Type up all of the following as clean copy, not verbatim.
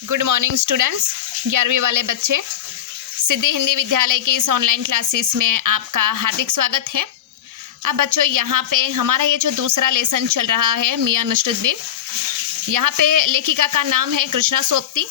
Good morning students. 11वीं वाले बच्चे, सिद्धि हिंदी विद्यालय की इस ऑनलाइन क्लासेस में आपका हार्दिक स्वागत है। अब बच्चों, यहाँ पे हमारा ये जो दूसरा लेसन चल रहा है मियां नसरुद्दीन, यहाँ पे लेखिका का नाम है कृष्णा सोबती।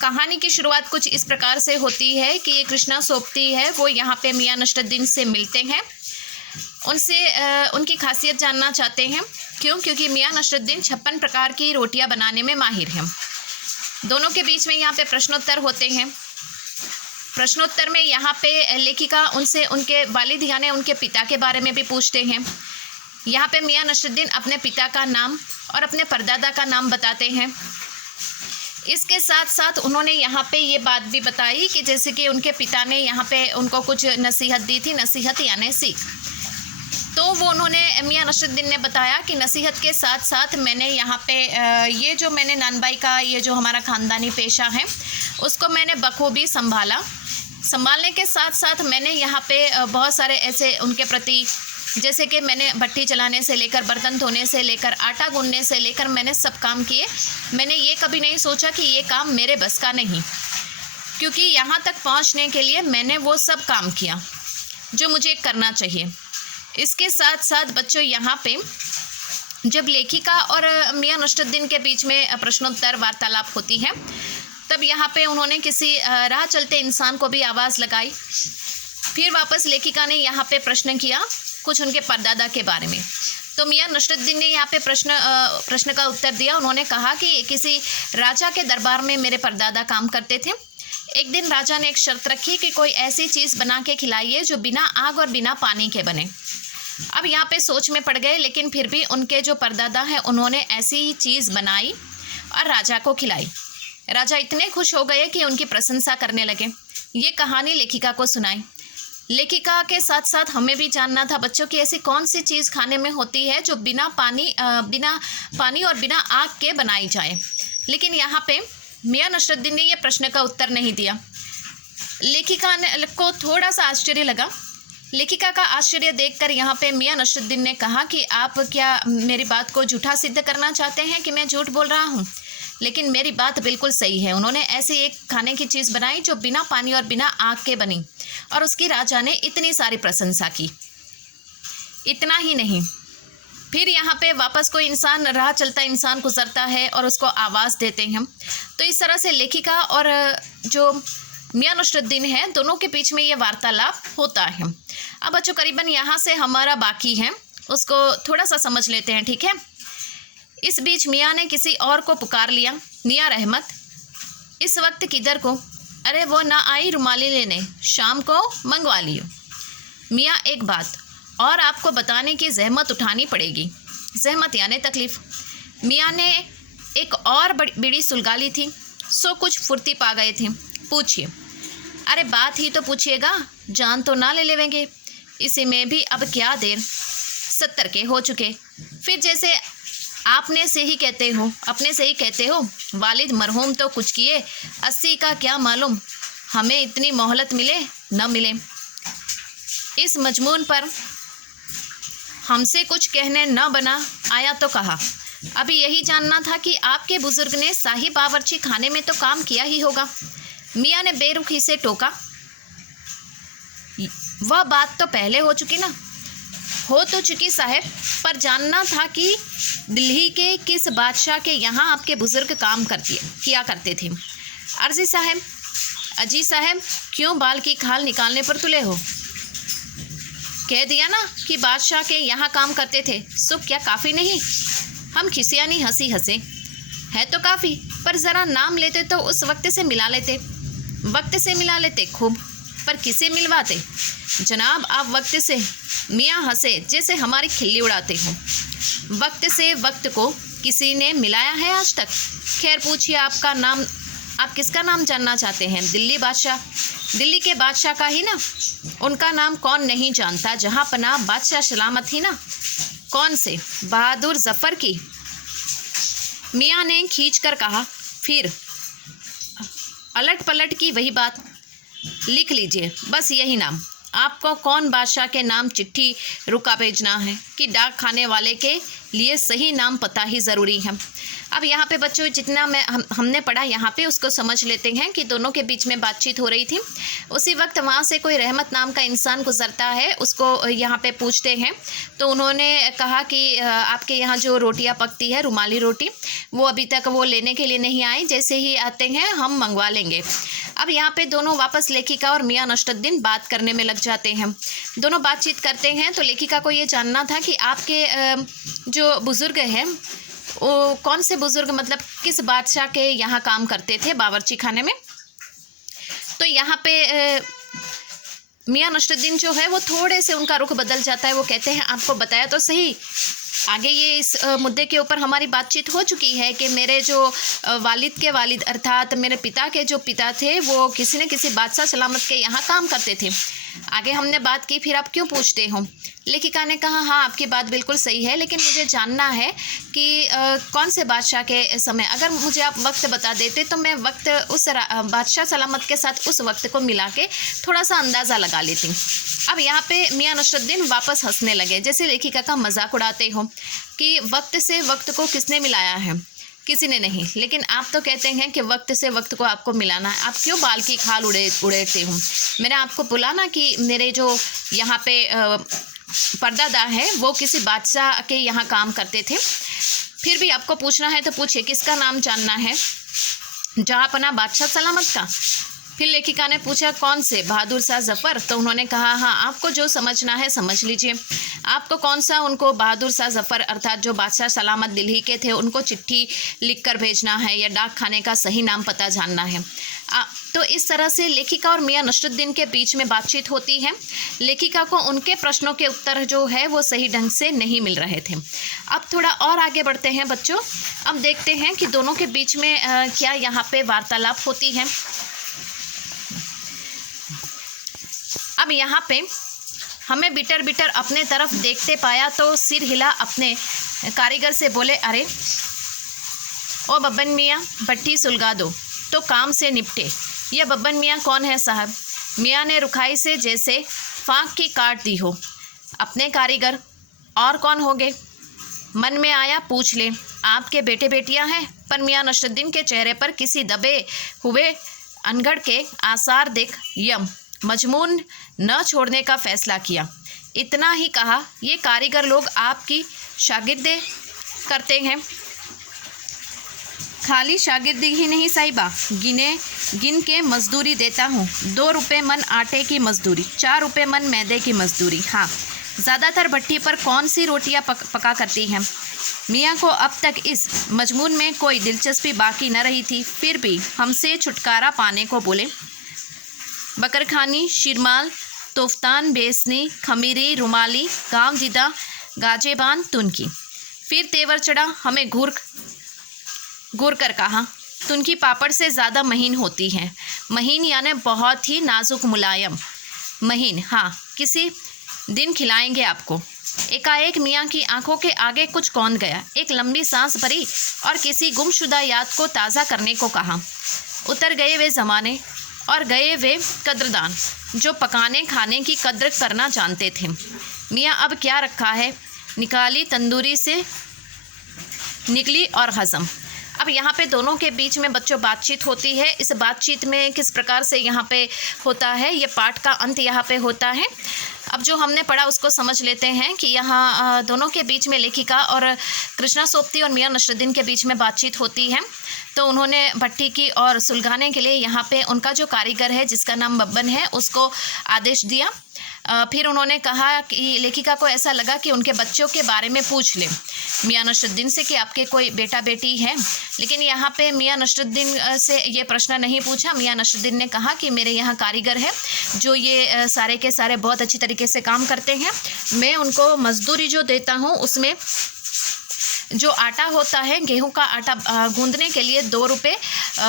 कहानी की शुरुआत कुछ इस प्रकार से होती है कि ये कृष्णा सोबती है वो यहाँ पे मियां नसरुद्दीन से मिलते हैं, उनसे उनकी खासियत जानना चाहते हैं। क्यों? क्योंकि मियां नसरुद्दीन 56 प्रकार की रोटियां बनाने में माहिर हैं। दोनों के बीच में यहाँ पे प्रश्नोत्तर होते हैं। प्रश्नोत्तर में यहाँ पे लेखिका उनसे उनके वालिद यानी उनके पिता के बारे में भी पूछते हैं। यहाँ पे मियां नसरुद्दीन अपने पिता का नाम और अपने परदादा का नाम बताते हैं। इसके साथ साथ उन्होंने यहाँ पे ये बात भी बताई कि जैसे कि उनके पिता ने यहाँ पे उनको कुछ नसीहत दी थी, नसीहत यानी सीख। तो वो उन्होंने मियां नसरुद्दीन ने बताया कि नसीहत के साथ साथ मैंने यहाँ पे ये जो मैंने नानबाई का ये जो हमारा ख़ानदानी पेशा है उसको मैंने बखूबी संभालने के साथ साथ मैंने यहाँ पे बहुत सारे ऐसे उनके प्रति, जैसे कि मैंने भट्टी चलाने से लेकर बर्तन धोने से लेकर आटा गूंदने से लेकर मैंने सब काम किए। मैंने ये कभी नहीं सोचा कि ये काम मेरे बस का नहीं, क्योंकि यहाँ तक पहुँचने के लिए मैंने वो सब काम किया जो मुझे करना चाहिए। इसके साथ साथ बच्चों, यहाँ पे जब लेखिका और मियां नसरुद्दीन के बीच में प्रश्नोत्तर वार्तालाप होती है तब यहाँ पे उन्होंने किसी राह चलते इंसान को भी आवाज़ लगाई। फिर वापस लेखिका ने यहाँ पे प्रश्न किया कुछ उनके परदादा के बारे में। तो मियां नसरुद्दीन ने यहाँ पे प्रश्न का उत्तर दिया। उन्होंने कहा कि किसी राजा के दरबार में मेरे परदादा काम करते थे। एक दिन राजा ने एक शर्त रखी कि कोई ऐसी चीज़ बना के खिलाइए जो बिना आग और बिना पानी के बने। अब यहाँ पे सोच में पड़ गए, लेकिन फिर भी उनके जो परदादा हैं उन्होंने ऐसी ही चीज़ बनाई और राजा को खिलाई। राजा इतने खुश हो गए कि उनकी प्रशंसा करने लगे। ये कहानी लेखिका को सुनाई। लेखिका के साथ साथ हमें भी जानना था बच्चों की ऐसी कौन सी चीज़ खाने में होती है जो बिना पानी और बिना आग के बनाई जाए। लेकिन यहाँ पे मियां नसरुद्दीन ने ये प्रश्न का उत्तर नहीं दिया। लेखिका को थोड़ा सा आश्चर्य लगा। लेखिका का आश्चर्य देखकर यहाँ पे मियां नसरुद्दीन ने कहा कि आप क्या मेरी बात को झूठा सिद्ध करना चाहते हैं कि मैं झूठ बोल रहा हूँ? लेकिन मेरी बात बिल्कुल सही है। उन्होंने ऐसी एक खाने की चीज़ बनाई जो बिना पानी और बिना आग के बनी और उसकी राजा ने इतनी सारी प्रशंसा की। इतना ही नहीं, फिर यहाँ पे वापस कोई इंसान, राह चलता इंसान गुजरता है और उसको आवाज़ देते हैं। तो इस तरह से लेखिका और जो मियां नसरुद्दीन है दोनों के बीच में ये वार्तालाप होता है। अब बच्चों, करीबन यहाँ से हमारा बाकी है उसको थोड़ा सा समझ लेते हैं, ठीक है। इस बीच मियाँ ने किसी और को पुकार लिया, मियाँ रहमत इस वक्त किधर को? अरे वो ना आई रुमाली लेने, शाम को मंगवा लियो। मियाँ एक बात और आपको बताने की जहमत उठानी पड़ेगी। जहमत यानी तकलीफ़। मियाँ ने एक और बीड़ी सुलगा ली थी, सो कुछ फुर्ती पा गए थे। पूछिए। अरे बात ही तो पूछिएगा, जान तो ना ले लेवेंगे। इसी में भी अब क्या देर, 70 के हो चुके। फिर जैसे आपने से ही कहते हो, अपने से ही कहते हो, वालिद मरहूम तो कुछ किए, 80 का क्या मालूम हमें इतनी मोहलत मिले न मिले। इस मजमून पर हमसे कुछ कहने न बना आया तो कहा। अभी यही जानना था कि आपके बुजुर्ग ने शाही बावर्ची खाने में तो काम किया ही होगा। मियाँ ने बेरुखी से टोका। वह बात तो पहले हो चुकी ना। हो तो चुकी साहब, पर जानना था कि दिल्ली के किस बादशाह के यहाँ आपके बुजुर्ग काम किया करते थे। अर्जी साहब, अजी साहब, क्यों बाल की खाल निकालने पर तुले हो? कह दिया ना कि बादशाह के यहाँ काम करते थे, सो क्या काफ़ी नहीं? हम खिसियानी हंसी हंसे। है तो काफ़ी, पर ज़रा नाम लेते तो उस वक्त से मिला लेते। वक्त से मिला लेते खूब, पर किसे मिलवाते? जनाब आप वक्त से। मियाँ हंसे जैसे हमारी खिल्ली उड़ाते हो। वक्त से वक्त को किसी ने मिलाया है आज तक? खैर पूछिए, आपका नाम, आप किसका नाम जानना चाहते हैं? दिल्ली बादशाह, दिल्ली के बादशाह का ही ना। उनका नाम कौन नहीं जानता, जहाँ पना बादशाह सलामत ही ना। कौन से? बहादुर जफ़र की। मियाँ ने खींच कर कहा। फिर अलट पलट की वही बात। लिख लीजिए बस यही नाम। आपको कौन बादशाह के नाम चिट्ठी रुका भेजना है कि डाक खाने वाले के लिए सही नाम पता ही ज़रूरी है। अब यहाँ पे बच्चों जितना हमने पढ़ा यहाँ पे उसको समझ लेते हैं कि दोनों के बीच में बातचीत हो रही थी। उसी वक्त वहाँ से कोई रहमत नाम का इंसान गुजरता है, उसको यहाँ पे पूछते हैं। तो उन्होंने कहा कि आपके यहाँ जो रोटियाँ पकती है, रुमाली रोटी, वो अभी तक वो लेने के लिए नहीं आई, जैसे ही आते हैं हम मंगवा लेंगे। अब यहाँ पे दोनों वापस लेखिका और मियाँ नसरुद्दीन बात करने में लग जाते हैं। दोनों बातचीत करते हैं। तो लेखिका को ये जानना था कि आपके जो बुज़ुर्ग हैं वो कौन से बुज़ुर्ग, मतलब किस बादशाह के यहाँ काम करते थे बावर्ची खाने में। तो यहाँ पे मियाँ नसरुद्दीन जो है वो थोड़े से उनका रुख बदल जाता है। वो कहते हैं आपको बताया तो सही, आगे ये इस मुद्दे के ऊपर हमारी बातचीत हो चुकी है कि मेरे जो वालिद के वालिद अर्थात मेरे पिता के जो पिता थे वो किसी न किसी बादशाह सलामत के यहाँ काम करते थे। आगे हमने बात की, फिर आप क्यों पूछते हो। लेखिका ने कहा हाँ आपकी बात बिल्कुल सही है, लेकिन मुझे जानना है कि कौन से बादशाह के समय, अगर मुझे आप वक्त बता देते तो मैं वक्त उस बादशाह सलामत के साथ उस वक्त को मिला के थोड़ा सा अंदाज़ा लगा लेती। अब यहाँ पे मियाँ नसरुद्दीन वापस हंसने लगे, जैसे लेखिका का मजाक उड़ाते हो कि वक्त से वक्त को किसने मिलाया है, किसी ने नहीं। लेकिन आप तो कहते हैं कि वक्त से वक्त को आपको मिलाना है, आप क्यों बाल की खाल उड़ेते हो। मैंने आपको बोला ना कि मेरे जो यहाँ पे परदादा है वो किसी बादशाह के यहाँ काम करते थे। फिर भी आपको पूछना है तो पूछिए, किसका नाम जानना है, जहाँपना बादशाह सलामत का। फिर लेखिका ने पूछा कौन से, बहादुर शाह जफ़र। तो उन्होंने कहा हाँ आपको जो समझना है समझ लीजिए। आपको कौन सा उनको बहादुर शाह जफ़र अर्थात जो बादशाह सलामत दिल्ली के थे उनको चिट्ठी लिखकर भेजना है या डाक खाने का सही नाम पता जानना है। तो इस तरह से लेखिका और मियाँ नसरुद्दीन के बीच में बातचीत होती है। लेखिका को उनके प्रश्नों के उत्तर जो है वो सही ढंग से नहीं मिल रहे थे। अब थोड़ा और आगे बढ़ते हैं बच्चों। अब देखते हैं कि दोनों के बीच में क्या यहाँ पे वार्तालाप होती है। अब यहाँ पे हमें बिटर बिटर अपने तरफ देखते पाया तो सिर हिला अपने कारीगर से बोले, अरे ओ बब्बन मियाँ भट्टी सुलगा दो तो काम से निपटे। यह बब्बन मियाँ कौन है साहब। मियाँ ने रुखाई से जैसे फाँक की काट दी हो। अपने कारीगर और कौन होगे, मन में आया पूछ ले, आपके बेटे बेटियां हैं। पर मियाँ नसरुद्दीन के चेहरे पर किसी दबे हुए अनगढ़ के आसार देख यम मजमून न छोड़ने का फैसला किया। इतना ही कहा, ये कारीगर लोग आपकी शागिर्दी करते हैं। खाली शागिर्दी ही नहीं साहिबा, गिन के मजदूरी देता हूँ। 2 रुपये मन आटे की मजदूरी, 4 रुपये मन मैदे की मजदूरी। हाँ, ज़्यादातर भट्टी पर कौन सी रोटियाँ पका करती हैं। मियाँ को अब तक इस मजमून में कोई दिलचस्पी बाकी न रही थी, फिर भी हमसे छुटकारा पाने को बोले। बकरखानी, शिरमाल, तोफ्तान, बेसनी, खमीरी, रुमाली, गाँव दिदा, गाजेबान, तुनकी। फिर तेवर चढ़ा, हमें घूर कर कहा, तुनकी पापड़ से ज़्यादा महीन होती हैं। महीन यानी बहुत ही नाजुक मुलायम। महीन, हाँ, किसी दिन खिलाएंगे आपको। एकाएक मियाँ की आंखों के आगे कुछ कौंध गया। एक लंबी सांस भरी और किसी गुमशुदा याद को ताज़ा करने को कहा। उतर गए वे ज़माने और गए वे कद्रदान जो पकाने खाने की कद्र करना जानते थे। मियाँ अब क्या रखा है, निकाली तंदूरी से निकली और हज़म। अब यहाँ पे दोनों के बीच में बच्चों बातचीत होती है। इस बातचीत में किस प्रकार से यहाँ पे होता है, ये पाठ का अंत यहाँ पे होता है। अब जो हमने पढ़ा उसको समझ लेते हैं कि यहाँ दोनों के बीच में लेखिका और कृष्णा सोबती और मियाँ नसरुद्दीन के बीच में बातचीत होती है। तो उन्होंने भट्टी की और सुलगाने के लिए यहाँ पे उनका जो कारीगर है जिसका नाम बब्बन है उसको आदेश दिया। फिर उन्होंने कहा कि लेखिका को ऐसा लगा कि उनके बच्चों के बारे में पूछ लें मियाँ नसरुद्दीन से कि आपके कोई बेटा बेटी है। लेकिन यहाँ पे मियाँ नसरुद्दीन से ये प्रश्न नहीं पूछा। मियाँ नसरुद्दीन ने कहा कि मेरे यहाँ कारीगर है जो ये सारे के सारे बहुत अच्छी तरीके से काम करते हैं। मैं उनको मजदूरी जो देता हूँ उसमें जो आटा होता है, गेहूं का आटा गूंदने के लिए 2 रुपये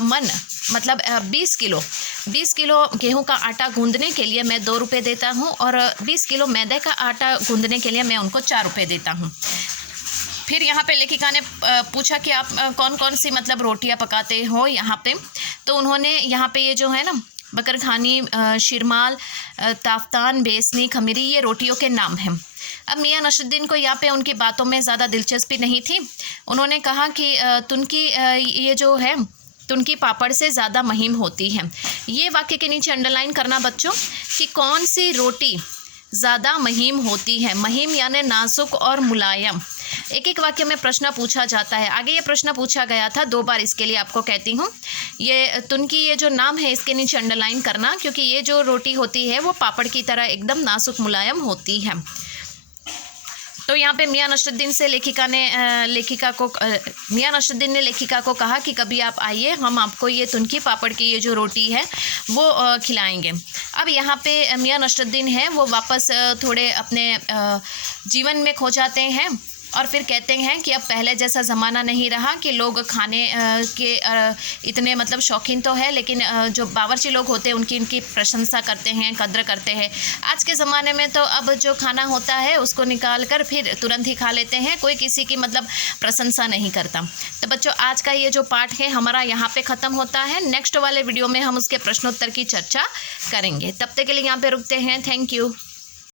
मन, मतलब 20 किलो गेहूं का आटा गूंदने के लिए मैं 2 रुपये देता हूं और 20 किलो मैदे का आटा गूंदने के लिए मैं उनको 4 रुपये देता हूं। फिर यहाँ पे लेखिका ने पूछा कि आप कौन कौन सी मतलब रोटियां पकाते हो यहाँ पे। तो उन्होंने यहाँ पे ये जो है ना बकरखानी, शिरमाल, ताफ्तान, बेसनी, खमीरी, ये रोटियों के नाम हैं। अब मियां नसरुद्दीन को यहाँ पे उनकी बातों में ज़्यादा दिलचस्पी नहीं थी। उन्होंने कहा कि तुनकी ये जो है तुनकी पापड़ से ज़्यादा महीन होती है। ये वाक्य के नीचे अंडरलाइन करना बच्चों कि कौन सी रोटी ज़्यादा महीम होती है। महीम यानी नाजुक और मुलायम। एक एक वाक्य में प्रश्न पूछा जाता है। आगे ये प्रश्न पूछा गया था 2 बार, इसके लिए आपको कहती हूँ। ये तुनकी ये जो नाम है इसके नीचे अंडरलाइन करना, क्योंकि ये जो रोटी होती है वो पापड़ की तरह एकदम नाजुक मुलायम होती है। तो यहाँ पे मियां नसरुद्दीन ने लेखिका को कहा कि कभी आप आइए, हम आपको ये तुनकी पापड़ की ये जो रोटी है वो खिलाएंगे। अब यहाँ पे मियां नसरुद्दीन है वो वापस थोड़े अपने जीवन में खो जाते हैं और फिर कहते हैं कि अब पहले जैसा ज़माना नहीं रहा कि लोग खाने के इतने मतलब शौकीन तो है, लेकिन जो बावर्ची लोग होते हैं उनकी प्रशंसा करते हैं, कद्र करते हैं। आज के ज़माने में तो अब जो खाना होता है उसको निकाल कर फिर तुरंत ही खा लेते हैं, कोई किसी की मतलब प्रशंसा नहीं करता। तो बच्चों आज का ये जो पाठ है हमारा यहाँ पे ख़त्म होता है। नेक्स्ट वाले वीडियो में हम उसके प्रश्नोत्तर की चर्चा करेंगे। तब तक के लिए यहाँ पे रुकते हैं। Thank you.